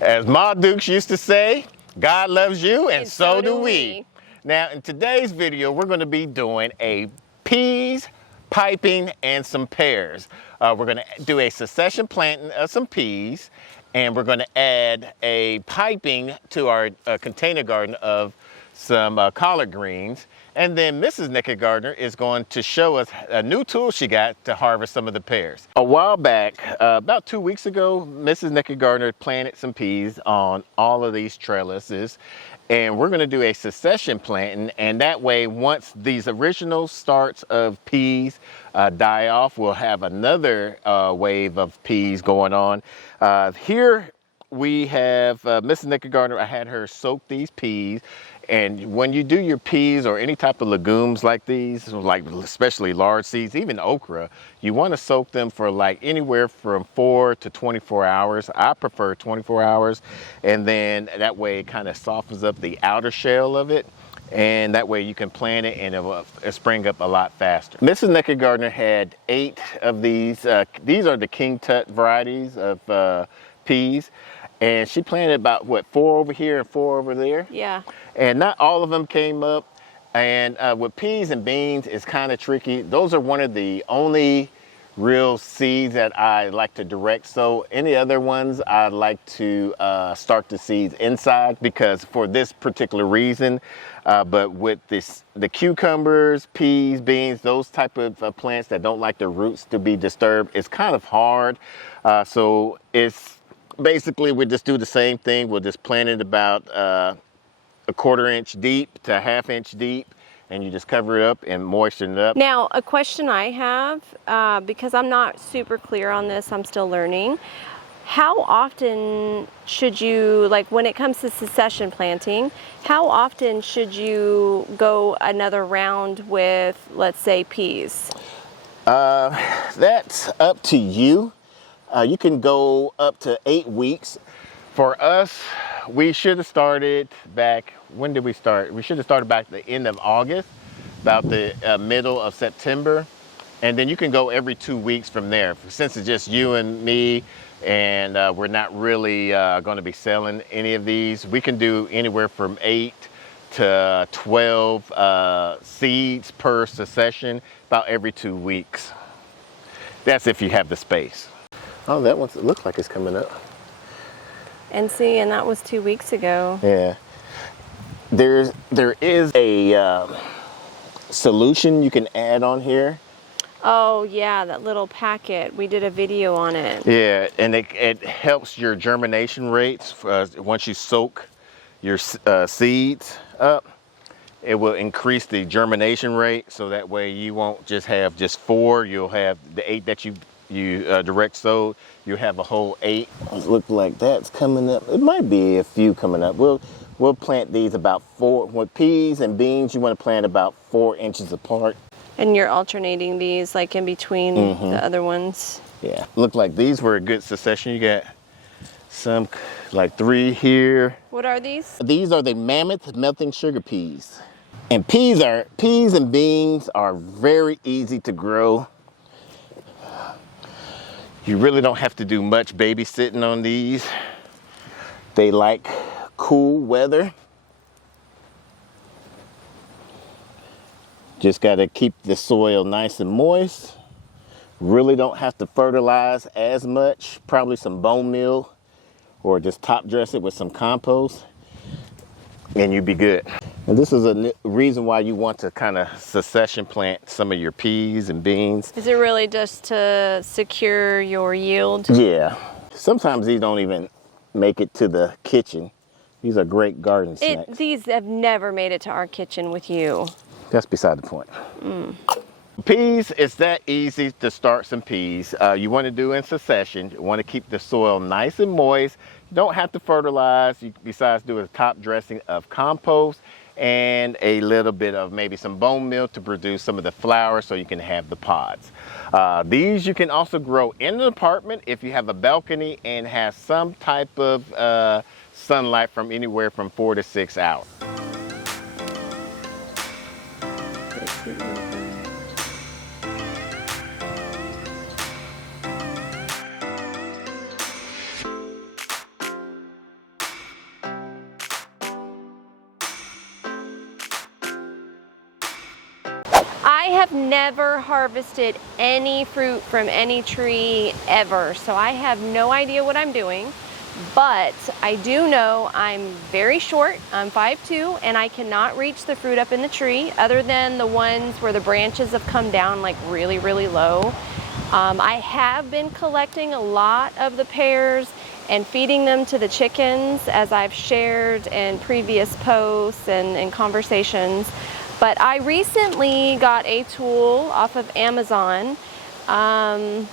As Ma Dukes used to say, God loves you and so do we. Now in today's video, we're going to be doing a peas, piping, and some pears. We're going to do a succession planting of some peas, and we're going to add a piping to our container garden of some collard greens. And then Mrs. Naked Gardener is going to show us a new tool she got to harvest some of the pears. A while back, about 2 weeks ago, Mrs. Naked Gardener planted some peas on all of these trellises. And we're going to do a succession planting, and that way once these original starts of peas die off, we'll have another wave of peas going on. Here we have Mrs. Naked Gardener. I had her soak these peas. And when you do your peas or any type of legumes like these, like especially large seeds, even okra, you want to soak them for like anywhere from 4 to 24 hours. I prefer 24 hours. And then that way it kind of softens up the outer shell of it. And that way you can plant it and it will spring up a lot faster. Mrs. Naked Gardener had 8 of these. These are the King Tut varieties of peas. And she planted about, what, 4 over here and 4 over there? Yeah. And not all of them came up. And with peas and beans, it's kind of tricky. Those are one of the only real seeds that I like to direct sow. Any other ones, I like to start the seeds inside because for this particular reason. But with the cucumbers, peas, beans, those type of plants that don't like their roots to be disturbed, it's kind of hard. So it's basically, we just do the same thing. We'll just plant it about a 1/4 inch deep to a 1/2 inch deep, and you just cover it up and moisten it up. Now, a question I have, because I'm not super clear on this, I'm still learning. How often should you, like when it comes to succession planting, how often should you go another round with, let's say, peas? That's up to you. You can go up to 8 weeks. For us, we should have started back, when did we start? We should have started back the end of August, about the middle of September. And then you can go every 2 weeks from there. Since it's just you and me, and we're not really going to be selling any of these, we can do anywhere from 8 to 12 seeds per succession, about every 2 weeks. That's if you have the space. Oh, that one looks like it's coming up. And see, and that was 2 weeks ago. Yeah. There is a solution you can add on here. Oh yeah, that little packet. We did a video on it. Yeah, and it helps your germination rates. Once you soak your seeds up, it will increase the germination rate. So that way you won't just have just 4. You'll have the 8 that you direct sowed. You have a whole 8. It looks like that's coming up. It might be a few coming up. We'll plant these about 4. With peas and beans, you want to plant about 4 inches apart. And you're alternating these like in between the other ones. Yeah, look like these were a good succession. You got some like 3 here. What are these? These are the Mammoth melting sugar peas. And peas and beans are very easy to grow. You really don't have to do much babysitting on these. They like cool weather. Just got to keep the soil nice and moist. Really don't have to fertilize as much. Probably some bone meal or just top dress it with some compost and you'd be good. And this is a reason why you want to kind of succession plant some of your peas and beans. Is it really just to secure your yield? Yeah. Sometimes these don't even make it to the kitchen. These are great garden snacks. These have never made it to our kitchen with you. That's beside the point. Peas, it's that easy to start some peas. You want to do in succession. You want to keep the soil nice and moist. You don't have to fertilize. Besides do a top dressing of compost and a little bit of maybe some bone meal to produce some of the flour so you can have the pods. These you can also grow in an apartment if you have a balcony and have some type of sunlight from anywhere from 4 to 6 hours. have never harvested any fruit from any tree ever, so I have no idea what I'm doing. But I do know I'm very short, I'm 5'2", and I cannot reach the fruit up in the tree other than the ones where the branches have come down like really, really low. I have been collecting a lot of the pears and feeding them to the chickens, as I've shared in previous posts and conversations. But I recently got a tool off of Amazon, and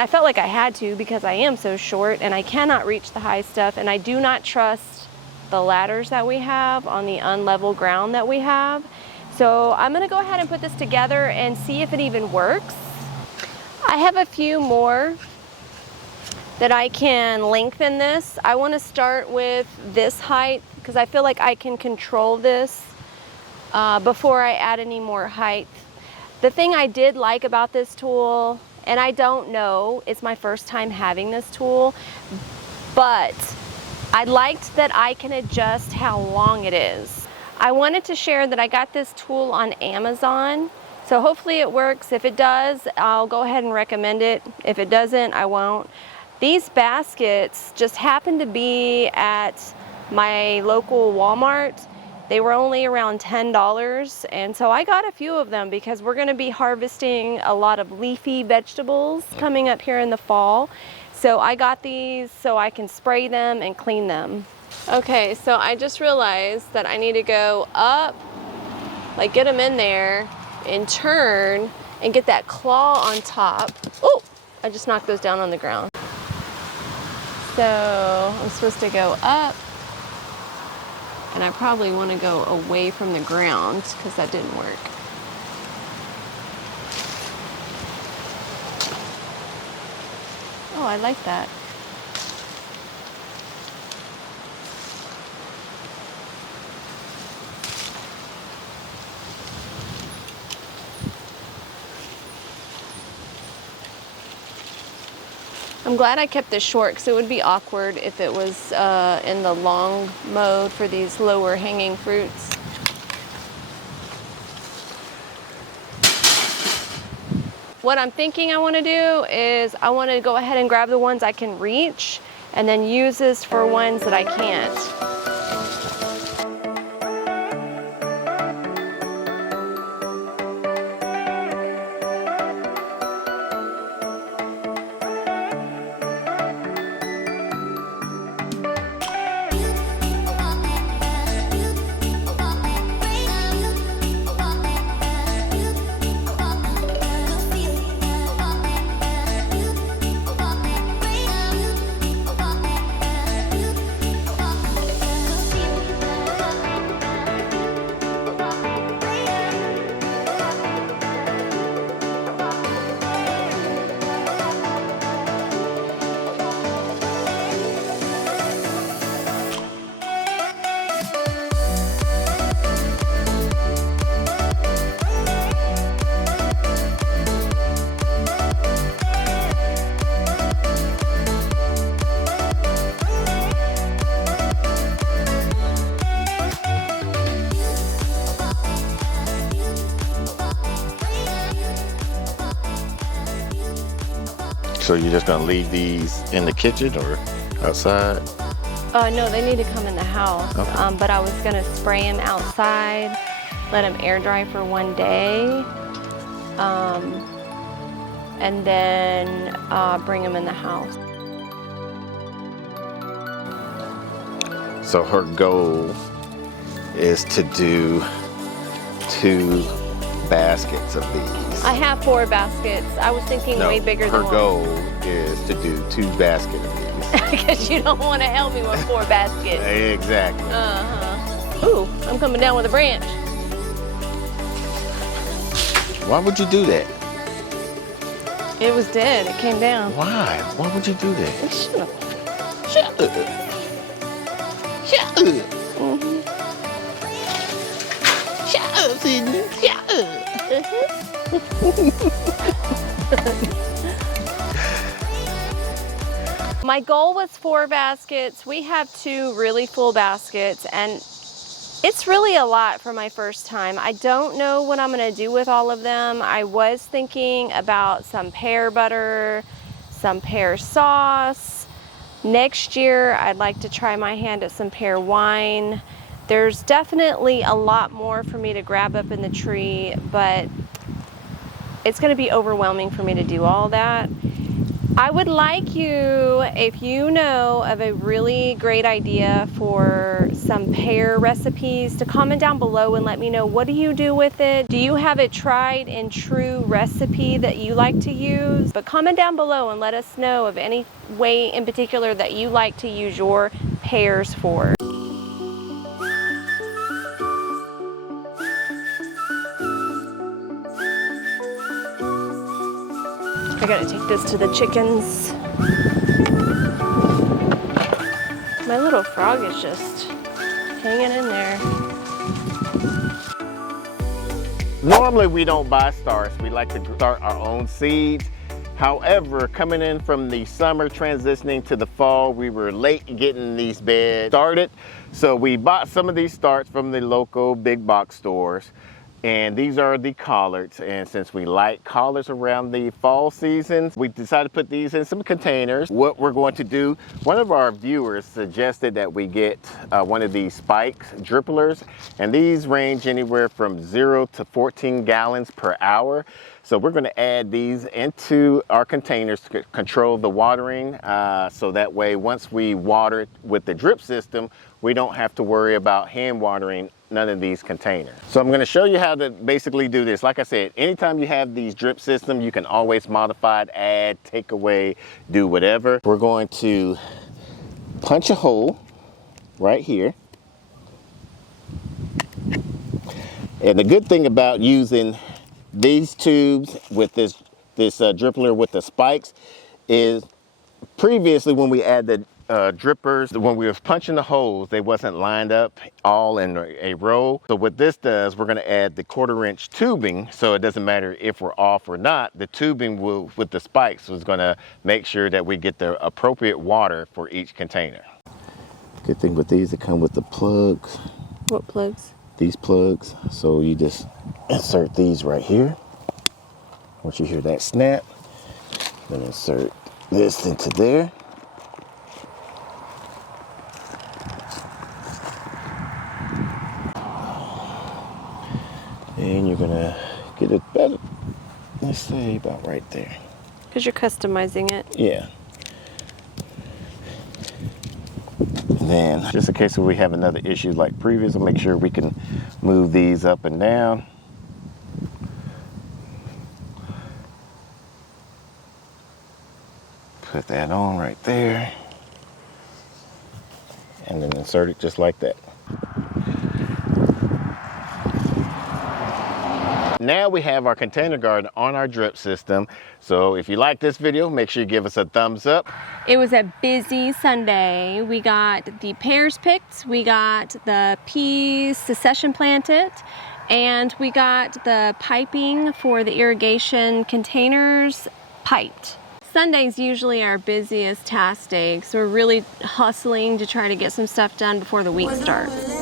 I felt like I had to because I am so short and I cannot reach the high stuff, and I do not trust the ladders that we have on the unlevel ground that we have. So I'm gonna go ahead and put this together and see if it even works. I have a few more that I can lengthen this. I want to start with this height because I feel like I can control this before I add any more height. The thing I did like about this tool, and I don't know, it's my first time having this tool, but I liked that I can adjust how long it is. I wanted to share that I got this tool on Amazon, so hopefully it works. If it does, I'll go ahead and recommend it. If it doesn't, I won't. These baskets just happened to be at my local Walmart. They were only around $10, and so I got a few of them because we're gonna be harvesting a lot of leafy vegetables coming up here in the fall. So I got these so I can spray them and clean them. Okay, so I just realized that I need to go up, like get them in there, and turn and get that claw on top. Oh, I just knocked those down on the ground. So I'm supposed to go up, and I probably want to go away from the ground because that didn't work. Oh, I like that. I'm glad I kept this short because it would be awkward if it was in the long mode for these lower hanging fruits. What I'm thinking I want to do is I want to go ahead and grab the ones I can reach and then use this for ones that I can't. So you're just gonna leave these in the kitchen or outside? No, they need to come in the house. Okay. But I was gonna spray them outside, let them air dry for one day, and then bring them in the house. So her goal is to do 2 baskets of these. I have 4 baskets. I was thinking way bigger than one. Her goal is to do 2 baskets of these. Because you don't want to help me with 4 baskets. Exactly. Ooh, I'm coming down with a branch. Why would you do that? It was dead. It came down. Why? Why would you do that? Shut up. Shut up. Shut up. Mm-hmm. Shut up, Sydney. Shut up. My goal was 4 baskets. We have 2 really full baskets, and It's really a lot for my first time. I don't know what I'm gonna do with all of them. I was thinking about some pear butter, some pear sauce. Next year, I'd like to try my hand at some pear wine. There's definitely a lot more for me to grab up in the tree, but it's gonna be overwhelming for me to do all that. I would like you, if you know of a really great idea for some pear recipes, to comment down below and let me know, what do you do with it? Do you have a tried and true recipe that you like to use? But comment down below and let us know of any way in particular that you like to use your pears for. I gotta take this to the chickens. My little frog is just hanging in there. Normally we don't buy starts. We like to start our own seeds. However, coming in from the summer transitioning to the fall, we were late getting these beds started. So we bought some of these starts from the local big box stores. And these are the collards, and since we like collards around the fall seasons, we decided to put these in some containers. What we're going to do, one of our viewers suggested that we get one of these spike dripplers, and these range anywhere from 0 to 14 gallons per hour. So we're going to add these into our containers to control the watering, so that way once we water it with the drip system, we don't have to worry about hand watering none of these containers. So I'm going to show you how to basically do this. Like I said, anytime you have these drip systems, you can always modify it, add, take away, do whatever. We're going to punch a hole right here. And the good thing about using these tubes with this drippler with the spikes is previously when we add the drippers, when we were punching the holes, they wasn't lined up all in a row. So what this does, we're going to add the 1/4 inch tubing, so it doesn't matter if we're off or not. The tubing will, with the spikes, is going to make sure that we get the appropriate water for each container. Good thing with these, they come with the plugs. What plugs? These plugs. So you just insert these right here. Once you hear that snap, then insert this into there. And you're gonna get it better, let's say about right there. Because you're customizing it. Yeah. And then, just in case we have another issue like previous, we'll make sure we can move these up and down. Put that on right there. And then insert it just like that. Now we have our container garden on our drip system. So if you like this video, make sure you give us a thumbs up. It was a busy Sunday. We got the pears picked, we got the peas succession planted, and we got the piping for the irrigation containers piped. Sunday's usually our busiest task day, so we're really hustling to try to get some stuff done before the week starts.